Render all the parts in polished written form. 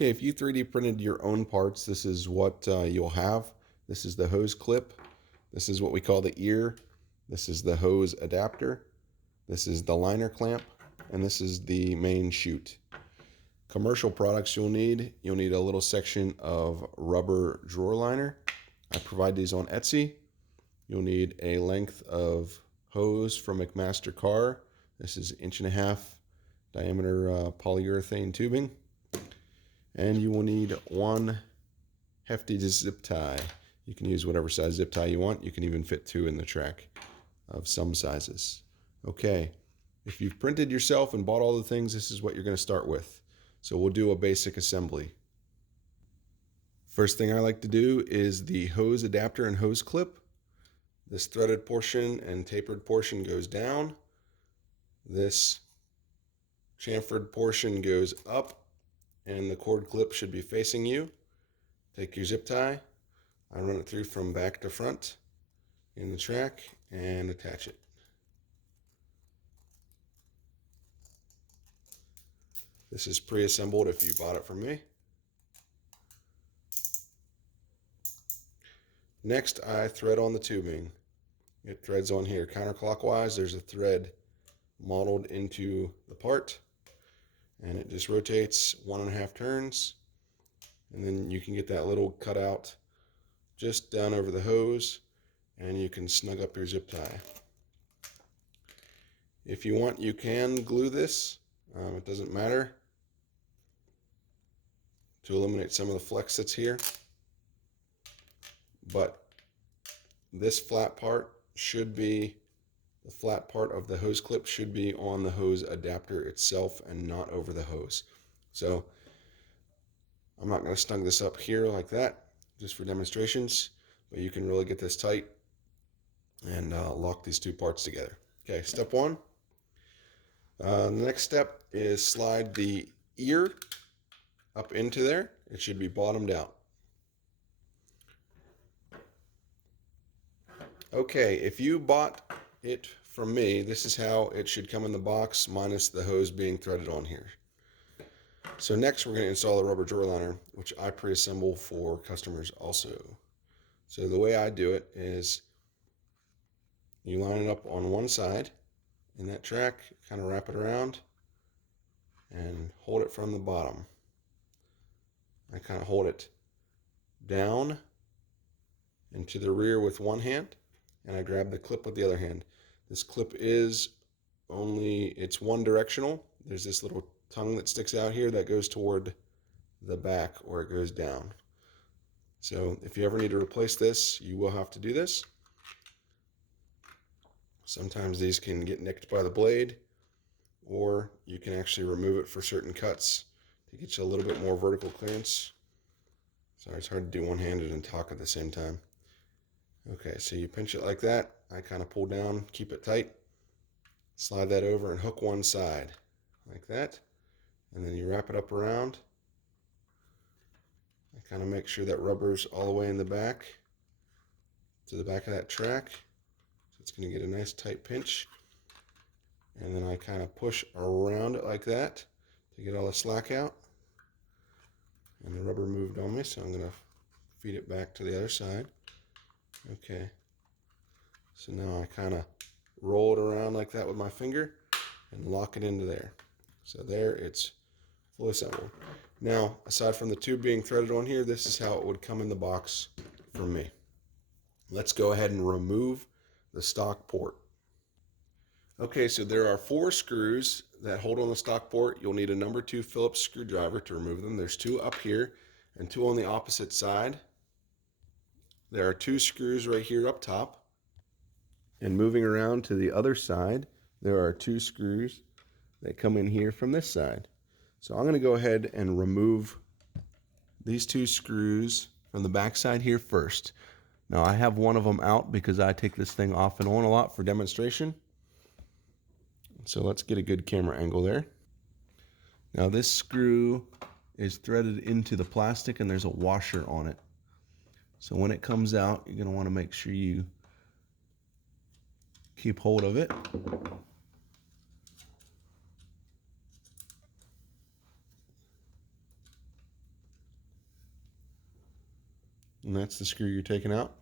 Okay, if you 3D printed your own parts, this is what you'll have. This is the hose clip. This is what we call the ear. This is the hose adapter. This is the liner clamp. And this is the main chute. Commercial products you'll need a little section of rubber drawer liner. I provide these on Etsy. You'll need a length of hose from McMaster Carr. This is 1.5 inch diameter polyurethane tubing. And you will need one hefty zip tie. You can use whatever size zip tie you want. You can even fit 2 in the track of some sizes. Okay, if you've printed yourself and bought all the things, this is what you're going to start with. So we'll do a basic assembly. First thing I like to do is the hose adapter and hose clip. This threaded portion and tapered portion goes down. This chamfered portion goes up, and the cord clip should be facing you. Take your zip tie. I run it through from back to front in the track and attach it. This is pre-assembled if you bought it from me. Next, I thread on the tubing. It threads on here counterclockwise. There's a thread modeled into the part, and it just rotates 1.5 turns, and then you can get that little cutout just down over the hose, and you can snug up your zip tie. If you want, you can glue this. It doesn't matter, to eliminate some of the flex that's here. But this flat part should be, the flat part of the hose clip should be on the hose adapter itself and not over the hose. So I'm not going to snug this up here like that, just for demonstrations, but you can really get this tight and lock these two parts together. Okay, step one. The next step is slide the ear up into there. It should be bottomed out. Okay, if you bought it from me, this is how it should come in the box, minus the hose being threaded on here. So next we're going to install the rubber drawer liner, which I pre-assemble for customers also. So the way I do it is you line it up on one side in that track, kind of wrap it around, and hold it from the bottom. I kind of hold it down and to the rear with one hand, and I grab the clip with the other hand. This clip is it's one directional. There's this little tongue that sticks out here that goes toward the back, or it goes down. So if you ever need to replace this, you will have to do this. Sometimes these can get nicked by the blade, or you can actually remove it for certain cuts to get you a little bit more vertical clearance. Sorry, it's hard to do one-handed and talk at the same time. Okay, so you pinch it like that. I kind of pull down, keep it tight, slide that over and hook one side like that, and then you wrap it up around. I kind of make sure that rubber's all the way in the back to the back of that track. So it's going to get a nice tight pinch, and then I kind of push around it like that to get all the slack out. And the rubber moved on me, so I'm going to feed it back to the other side. Okay, so now I kind of roll it around like that with my finger and lock it into there. So there, it's fully assembled. Now, aside from the tube being threaded on here, this is how it would come in the box from me. Let's go ahead and remove the stock port. Okay, so there are 4 screws that hold on the stock port. You'll need a number 2 Phillips screwdriver to remove them. There's 2 up here and 2 on the opposite side. There are 2 screws right here up top. And moving around to the other side, there are 2 screws that come in here from this side. So I'm going to go ahead and remove these 2 screws from the back side here first. Now I have one of them out because I take this thing off and on a lot for demonstration. So let's get a good camera angle there. Now this screw is threaded into the plastic and there's a washer on it. So when it comes out, you're going to want to make sure you keep hold of it. and that's the screw you're taking out.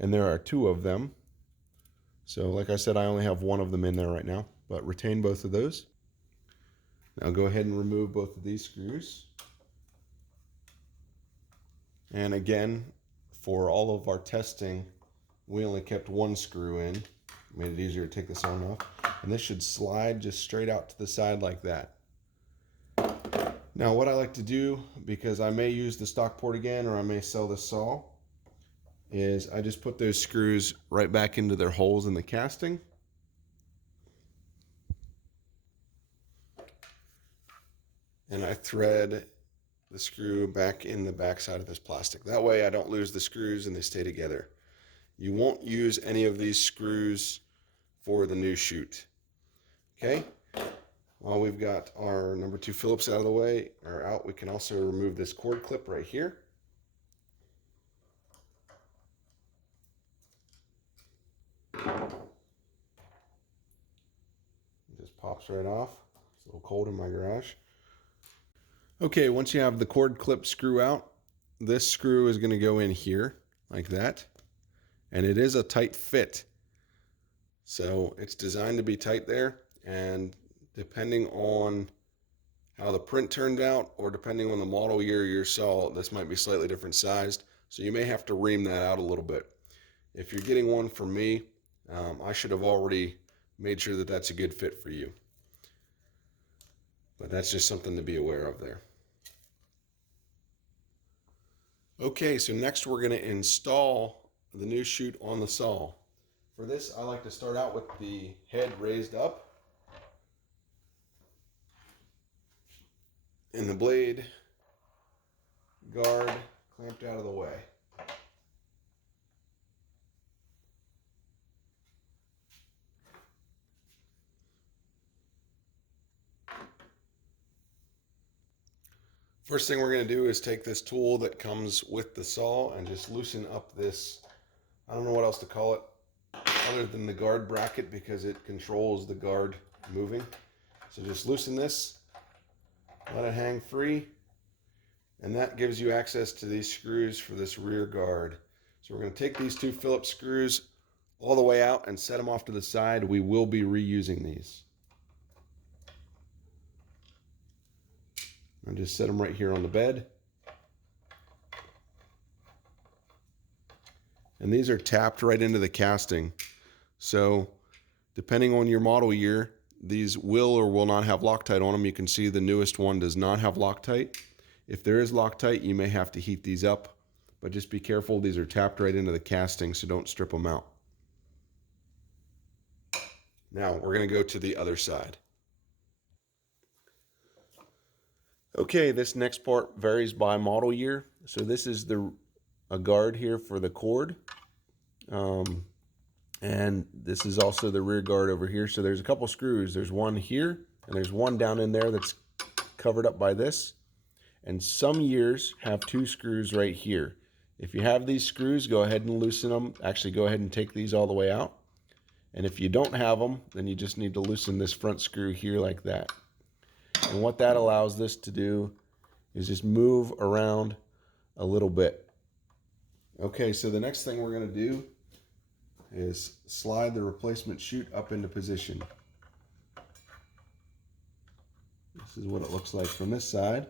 And there are 2 of them. So like I said, I only have 1 of them in there right now, but retain both of those. Now go ahead and remove both of these screws. And again, for all of our testing, we only kept 1 screw in. Made it easier to take this arm off. And this should slide just straight out to the side like that. Now what I like to do, because I may use the stock port again or I may sell this saw, is I just put those screws right back into their holes in the casting. And I thread the screw back in the back side of this plastic. That way I don't lose the screws and they stay together. You won't use any of these screws for the new chute. Okay? While we've got our number 2 Phillips out of the way, or out, we can also remove this cord clip right here. It just pops right off. It's a little cold in my garage. Okay, once you have the cord clip screw out, this screw is going to go in here like that. And it is a tight fit. So it's designed to be tight there. And depending on how the print turned out, or depending on the model year you saw, this might be slightly different sized. So you may have to ream that out a little bit. If you're getting one from me, I should have already made sure that that's a good fit for you. But that's just something to be aware of there. Okay, so next we're going to install the new chute on the saw. For this, I like to start out with the head raised up and the blade guard clamped out of the way. First thing we're going to do is take this tool that comes with the saw and just loosen up this, I don't know what else to call it other than the guard bracket, because it controls the guard moving. So just loosen this, let it hang free, and that gives you access to these screws for this rear guard. So we're going to take these 2 Phillips screws all the way out and set them off to the side. We will be reusing these. I just set them right here on the bed. And these are tapped right into the casting. So depending on your model year, these will or will not have Loctite on them. You can see the newest one does not have Loctite. If there is Loctite, you may have to heat these up, but just be careful. These are tapped right into the casting, so don't strip them out. Now we're going to go to the other side. Okay, this next part varies by model year. So this is a guard here for the cord. And this is also the rear guard over here. So there's a couple screws. There's one here, and there's one down in there that's covered up by this. And some years have 2 screws right here. If you have these screws, go ahead and loosen them. Actually, go ahead and take these all the way out. And if you don't have them, then you just need to loosen this front screw here like that. And what that allows this to do is just move around a little bit. Okay, so the next thing we're going to do is slide the replacement chute up into position. This is what it looks like from this side.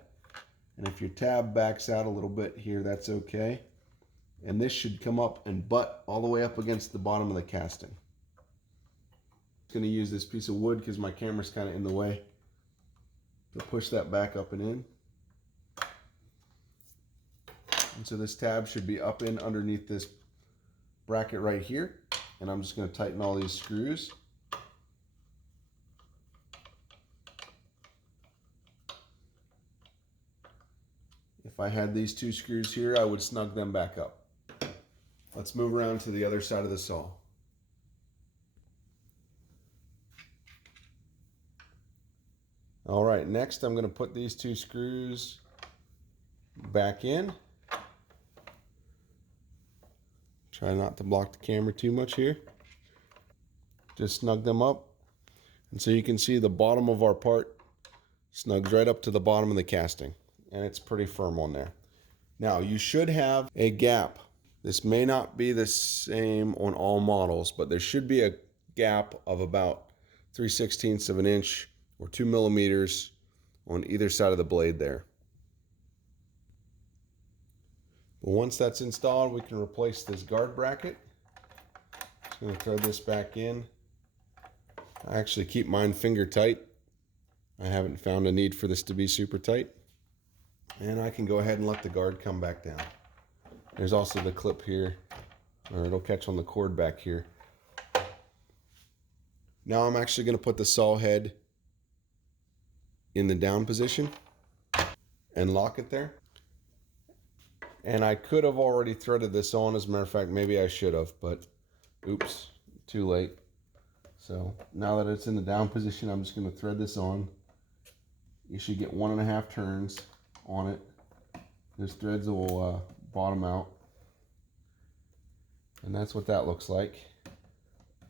And if your tab backs out a little bit here, that's okay. And this should come up and butt all the way up against the bottom of the casting. I'm going to use this piece of wood because my camera's kind of in the way to push that back up and in. And so this tab should be up in underneath this bracket right here. And I'm just going to tighten all these screws. If I had these 2 screws here, I would snug them back up. Let's move around to the other side of the saw. All right, next I'm going to put these 2 screws back in. Try not to block the camera too much here. Just snug them up. And so you can see the bottom of our part snugs right up to the bottom of the casting. And it's pretty firm on there. Now you should have a gap. This may not be the same on all models, but there should be a gap of about 3/16 of an inch or 2 millimeters on either side of the blade there. But once that's installed, we can replace this guard bracket. Just going to throw this back in. I actually keep mine finger tight. I haven't found a need for this to be super tight. And I can go ahead and let the guard come back down. There's also the clip here, or it'll catch on the cord back here. Now I'm actually going to put the saw head in the down position and lock it there. And I could have already threaded this on. As a matter of fact, maybe I should have, but oops, too late. So now that it's in the down position, I'm just going to thread this on. You should get 1.5 turns on it. Those threads will bottom out. And that's what that looks like.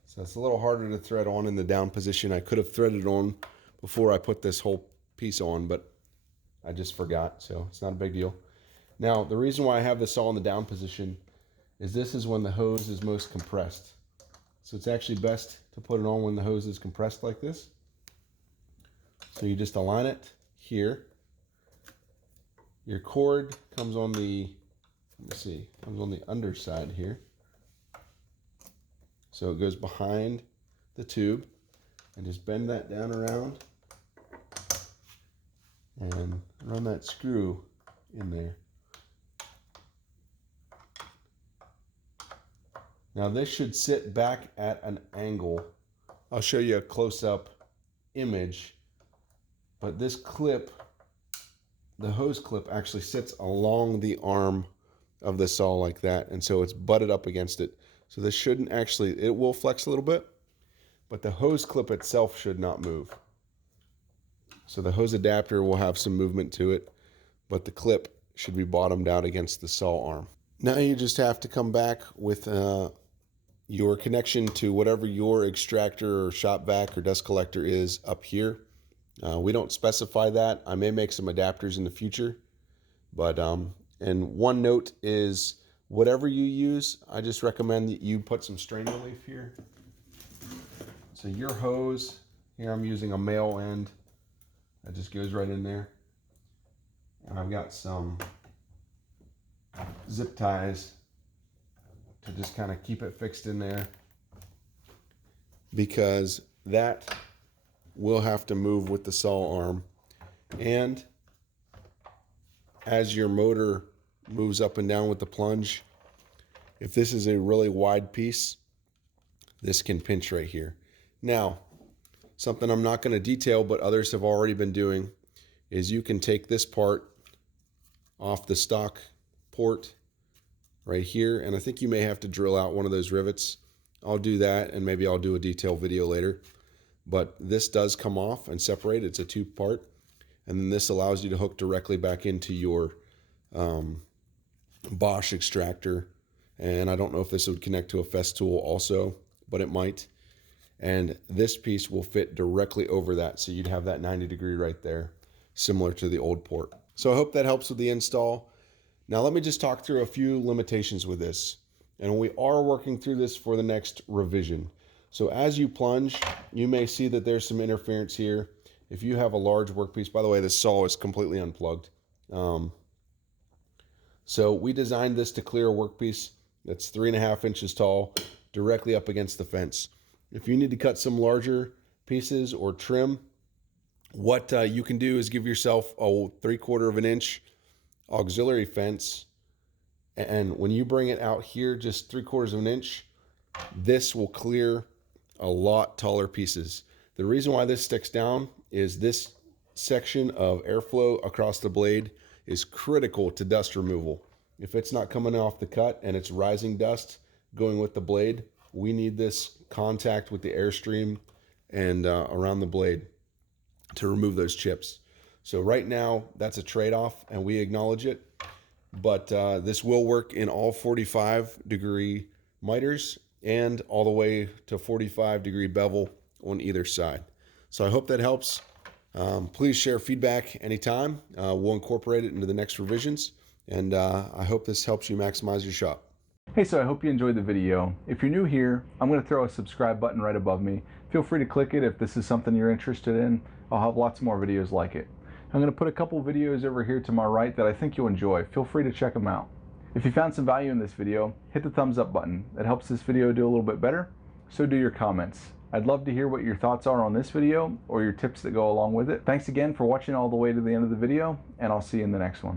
So it's a little harder to thread on in the down position. I could have threaded on before I put this whole piece on, but I just forgot, so it's not a big deal. Now, the reason why I have this all in the down position is this is when the hose is most compressed. So it's actually best to put it on when the hose is compressed like this. So you just align it here. Your cord comes on the, comes on the underside here. So it goes behind the tube, and just bend that down around and run that screw in there. Now this should sit back at an angle. I'll show you a close-up image, but this clip, the hose clip, actually sits along the arm of the saw like that, and so it's butted up against it. So this shouldn't actually, it will flex a little bit, but the hose clip itself should not move. So the hose adapter will have some movement to it, but the clip should be bottomed out against the saw arm. Now you just have to come back with your connection to whatever your extractor or shop vac or dust collector is up here. We don't specify that. I may make some adapters in the future, but and one note is whatever you use, I just recommend that you put some strain relief here. So your hose, here I'm using a male end. That just goes right in there. And I've got some zip ties to just kind of keep it fixed in there, because that will have to move with the saw arm. And as your motor moves up and down with the plunge, if this is a really wide piece, this can pinch right here. Now, something I'm not going to detail, but others have already been doing, is you can take this part off the stock port right here, and I think you may have to drill out one of those rivets. I'll do that, and maybe I'll do a detailed video later. But this does come off and separate. It's a tube part, and then this allows you to hook directly back into your Bosch extractor. And I don't know if this would connect to a Festool also, but it might. And this piece will fit directly over that, so you'd have that 90-degree right there, similar to the old port. So I hope that helps with the install. Now let me just talk through a few limitations with this. And we are working through this for the next revision. So as you plunge, you may see that there's some interference here. If you have a large workpiece, by the way, this saw is completely unplugged. So we designed this to clear a workpiece that's 3.5 inches tall, directly up against the fence. If you need to cut some larger pieces or trim, what you can do is give yourself a 3/4 of an inch auxiliary fence, and when you bring it out here just 3/4 of an inch, this will clear a lot taller pieces. The reason why this sticks down is this section of airflow across the blade is critical to dust removal. If it's not coming off the cut and it's rising dust going with the blade, we need this contact with the airstream and around the blade to remove those chips. So right now that's a trade-off, and we acknowledge it, but this will work in all 45-degree miters and all the way to 45-degree bevel on either side. So I hope that helps. Please share feedback anytime. We'll incorporate it into the next revisions. And I hope this helps you maximize your shop. Hey, so I hope you enjoyed the video. If you're new here, I'm going to throw a subscribe button right above me. Feel free to click it if this is something you're interested in. I'll have lots more videos like it. I'm going to put a couple videos over here to my right that I think you'll enjoy. Feel free to check them out. If you found some value in this video, hit the thumbs up button. It helps this video do a little bit better. So do your comments. I'd love to hear what your thoughts are on this video or your tips that go along with it. Thanks again for watching all the way to the end of the video, and I'll see you in the next one.